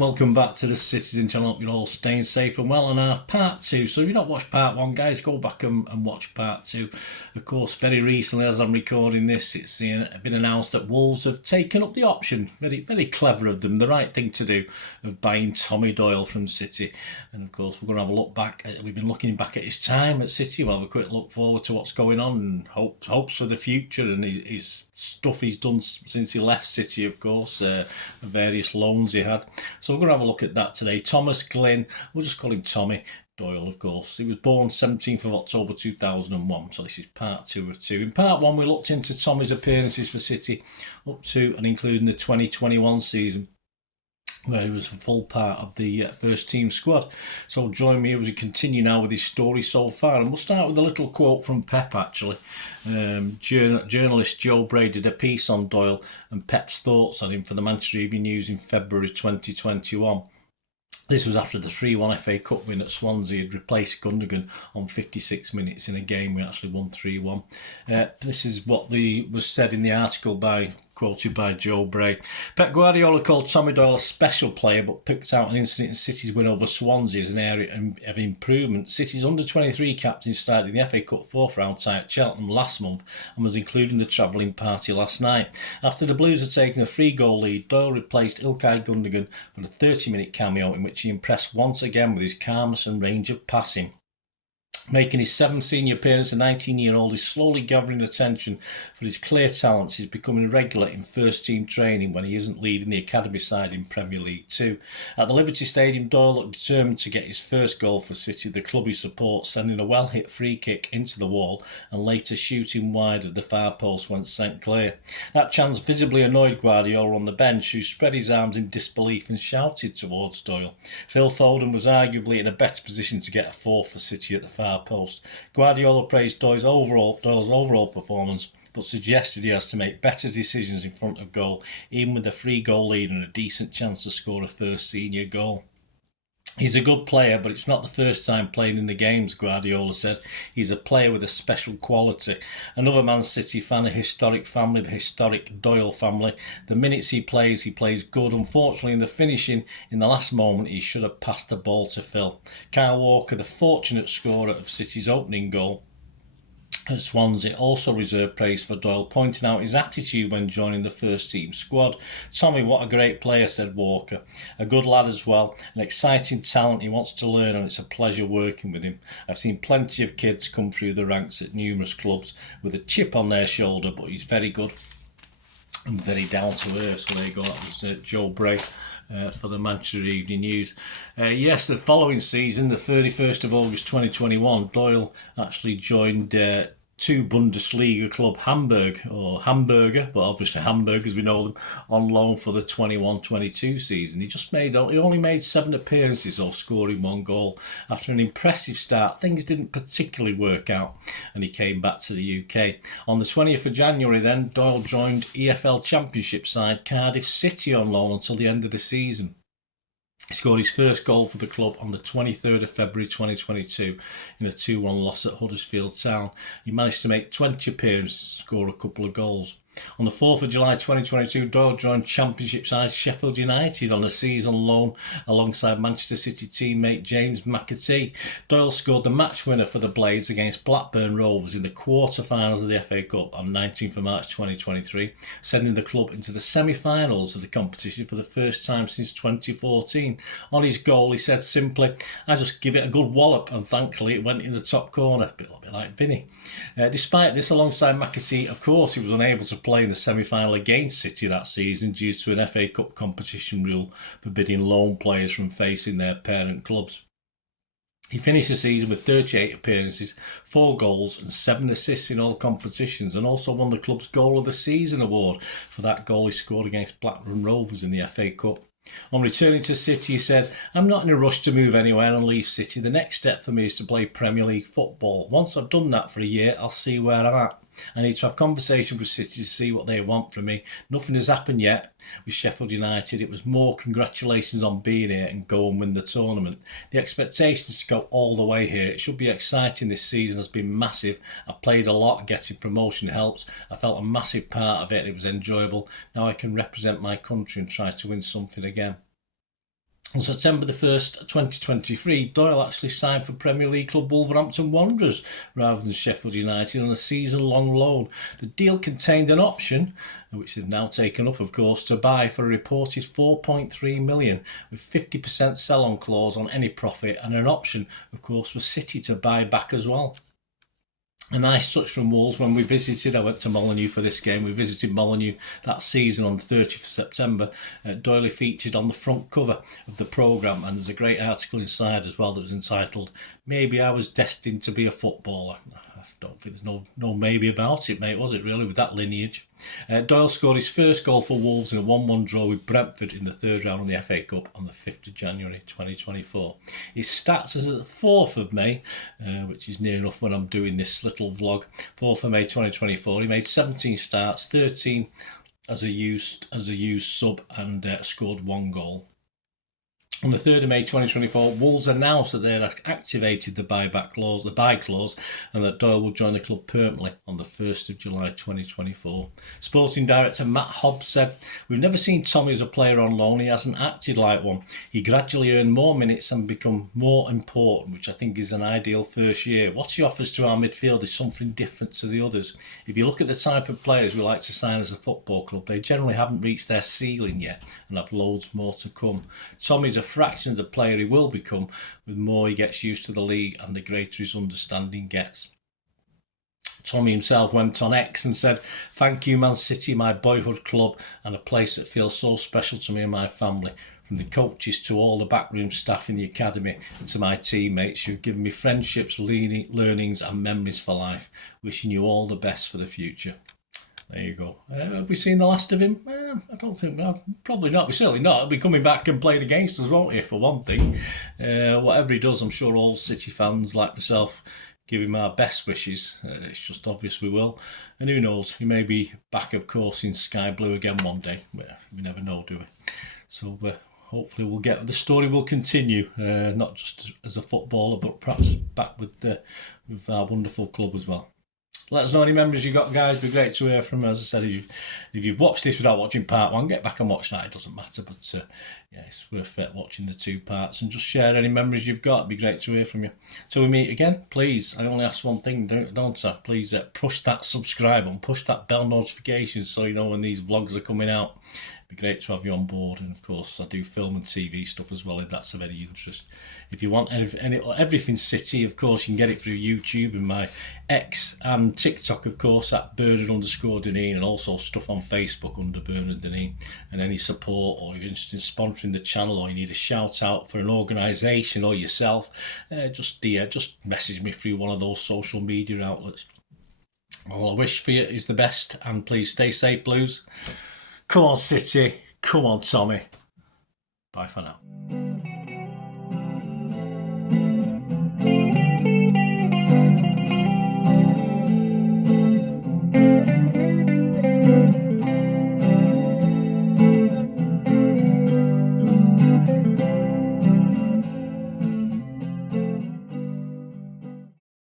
and welcome back to the Citizen channel. Hope you're all staying safe and well on our part 2. So if you've not watched part 1, guys, go back and watch part 2. Of course, very recently, as I'm recording this, it's been announced that Wolves have taken up the option, very, very clever of them, the right thing to do, of buying Tommy Doyle from City. And of course, we're going to have a look back. We've been looking back at his time at City. We'll have a quick look forward to what's going on and hopes for the future and his stuff he's done since he left City, of course, the various loans he had. So we're going to have a look at that today. Thomas Glynn, we'll just call him Tommy Doyle, of course. He was born 17th of October 2001, so this is part 2 of 2. In part 1, we looked into Tommy's appearances for City up to and including the 2021 season, where he was a full part of the first team squad. So join me as we continue now with his story so far. And we'll start with a little quote from Pep, actually. Journalist Joe Bray did a piece on Doyle and Pep's thoughts on him for the Manchester Evening News in February 2021. This was after the 3-1 FA Cup win at Swansea had replaced Gundogan on 56 minutes in a game we actually won 3-1. This is what was said in the article quoted by Joe Bray. Pep Guardiola called Tommy Doyle a special player, but picked out an incident in City's win over Swansea as an area of improvement. City's under-23 captain started in the FA Cup fourth round tie at Cheltenham last month and was included in the travelling party last night. After the Blues had taken a 3-goal lead, Doyle replaced Ilkay Gundogan for a 30-minute cameo in which he impressed once again with his calmness and range of passing. Making his 7th senior appearance, the 19-year-old is slowly gathering attention for his clear talents. He's becoming regular in first-team training when he isn't leading the academy side in Premier League 2. At the Liberty Stadium, Doyle looked determined to get his first goal for City, the club he supports, sending a well-hit free kick into the wall and later shooting wide of the far post when sent clear. That chance visibly annoyed Guardiola on the bench, who spread his arms in disbelief and shouted towards Doyle. Phil Foden was arguably in a better position to get a fourth for City at the far post. Guardiola praised Doyle's overall performance, but suggested he has to make better decisions in front of goal, even with a 3-goal lead and a decent chance to score a first senior goal. He's a good player, but it's not the first time playing in the games, Guardiola said. He's a player with a special quality. Another Man City fan, a historic family, the historic Doyle family. The minutes he plays good. Unfortunately, in the finishing, in the last moment, he should have passed the ball to Phil. Kyle Walker, the fortunate scorer of City's opening goal at Swansea, also reserved praise for Doyle, pointing out his attitude when joining the first team squad. Tommy, what a great player, said Walker. A good lad as well, an exciting talent. He wants to learn and it's a pleasure working with him. I've seen plenty of kids come through the ranks at numerous clubs with a chip on their shoulder, but he's very good and very down to earth. So there you go, that was Joe Bray. For the Manchester Evening News. Yes, the following season, the 31st of August 2021, Doyle actually joined 2 Bundesliga club Hamburger, but obviously Hamburg as we know them, on loan for the 21-22 season. He only made 7 appearances or scoring 1 goal. After an impressive start, things didn't particularly work out and he came back to the UK. On the 20th of January then, Doyle joined EFL Championship side Cardiff City on loan until the end of the season. He scored his first goal for the club on the 23rd of February 2022 in a 2-1 loss at Huddersfield Town. He managed to make 20 appearances and score a couple of goals. On the 4th of July 2022, Doyle joined Championship side Sheffield United on a season loan alongside Manchester City teammate James McAtee. Doyle scored the match winner for the Blades against Blackburn Rovers in the quarter-finals of the FA Cup on 19th of March 2023, sending the club into the semi-finals of the competition for the first time since 2014. On his goal, he said simply, "I just give it a good wallop," and thankfully it went in the top corner, a bit like Vinny. Despite this, alongside McAtee, of course, he was unable to play in the semi-final against City that season due to an FA Cup competition rule forbidding loan players from facing their parent clubs. He finished the season with 38 appearances, 4 goals and 7 assists in all competitions, and also won the club's Goal of the Season award for that goal he scored against Blackburn Rovers in the FA Cup. On returning to City, he said, "I'm not in a rush to move anywhere and leave City. The next step for me is to play Premier League football. Once I've done that for a year, I'll see where I'm at. I need to have conversations with City to see what they want from me. Nothing has happened yet with Sheffield United. It was more congratulations on being here and go and win the tournament. The expectation is to go all the way here. It should be exciting. This season has been massive. I've played a lot. Getting promotion helps. I felt a massive part of it. It was enjoyable. Now I can represent my country and try to win something again." On September the 1st, 2023, Doyle actually signed for Premier League club Wolverhampton Wanderers rather than Sheffield United on a season-long loan. The deal contained an option, which they've now taken up, of course, to buy for a reported £4.3 million, with 50% sell-on clause on any profit, and an option, of course, for City to buy back as well. A nice touch from Wolves when we visited. I went to Molineux for this game. We visited Molineux that season on the 30th of September. Doyle featured on the front cover of the programme, and there's a great article inside as well that was entitled "Maybe I Was Destined to Be a Footballer." I don't think there's no maybe about it, mate, was it really, with that lineage? Doyle scored his first goal for Wolves in a 1-1 draw with Brentford in the third round of the FA Cup on the 5th of January 2024. His stats as of the 4th of May, which is near enough when I'm doing this little vlog, 4th of May 2024, he made 17 starts, 13 as a used sub, and scored 1 goal. On the 3rd of May 2024, Wolves announced that they had activated the buy clause, and that Doyle will join the club permanently on the 1st of July 2024. Sporting director Matt Hobbs said, "We've never seen Tommy as a player on loan. He hasn't acted like one. He gradually earned more minutes and become more important, which I think is an ideal first year. What he offers to our midfield is something different to the others. If you look at the type of players we like to sign as a football club, they generally haven't reached their ceiling yet and have loads more to come. Tommy's a fraction of the player he will become. With more he gets used to the league and the greater his understanding gets." Tommy himself went on X and said, "Thank you, Man City, my boyhood club, and a place that feels so special to me and my family. From the coaches to all the backroom staff in the academy and to my teammates, you've given me friendships, learnings and memories for life. Wishing you all the best for the future." There you go. Have we seen the last of him? I don't think. Well, probably not. We certainly not. He'll be coming back and playing against us, won't he, for one thing? Whatever he does, I'm sure all City fans like myself give him our best wishes. It's just obvious we will. And who knows, he may be back, of course, in Sky Blue again one day. We never know, do we? So hopefully we'll get the story will continue, not just as a footballer, but perhaps back with our wonderful club as well. Let us know any memories you got, guys. It'd be great to hear from. As I said, if you've watched this without watching part 1, get back and watch that. It doesn't matter, but yeah, it's worth watching the 2 parts, and just share any memories you've got. It'd be great to hear from you. Till we meet again, please, I only ask one thing, don't I? Please push that subscribe button, push that bell notification so you know when these vlogs are coming out. It'd be great to have you on board, and of course I do film and TV stuff as well if that's of any interest. If you want everything City, of course you can get it through YouTube and my X and TikTok, of course, at Bernard_Deneen, and also stuff on Facebook under Bernard Deneen. And any support, or you're interested in sponsoring the channel, or you need a shout out for an organisation or yourself, just message me through one of those social media outlets. All I wish for you is the best, and please stay safe, Blues. Come on, City. Come on, Tommy. Bye for now.